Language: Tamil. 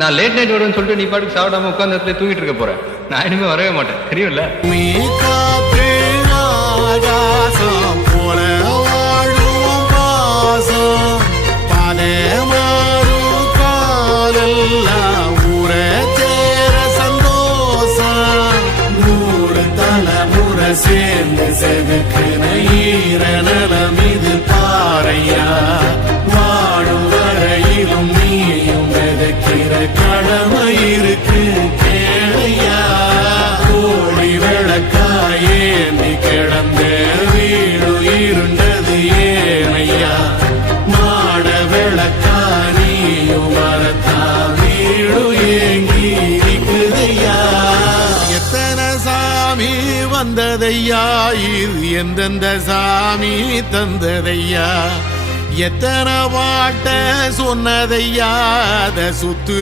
நான் லேட் நைட் வருவேன்னு சொல்லிட்டு நீ பாட்டுக்கு சாப்பிடாம உட்கார்ந்த இடத்துல தூங்கிட்டு இருக்க போறேன். நான் இனிமே வரவே மாட்டேன், தெரியும்ல? நீ காத்து ஆகாசம் போல வாழும் பாசம் பல மாறும் காலெல்லாம் ஊர தேர சந்தோஷம் 100 தலைமுறை சேர்ந்து செதுக்குன ஈர நலம் இது பாறையா வாழும் வரையிலும் நீயும் விதைக்கிற கடமை இருக்கு கேளையா கோழி விளக்காயே நீ கிடந்த வீடு இருண்டது ஏனையா மாட விளக்கா நீயும் வரத்தா வீடு ஏங்கி இருக்குதையா எத்தனை சாமி வந்ததையா இது எந்தெந்த சாமி தந்ததையா எத்தனை பாட்ட சொன்னதையா அத சுத்து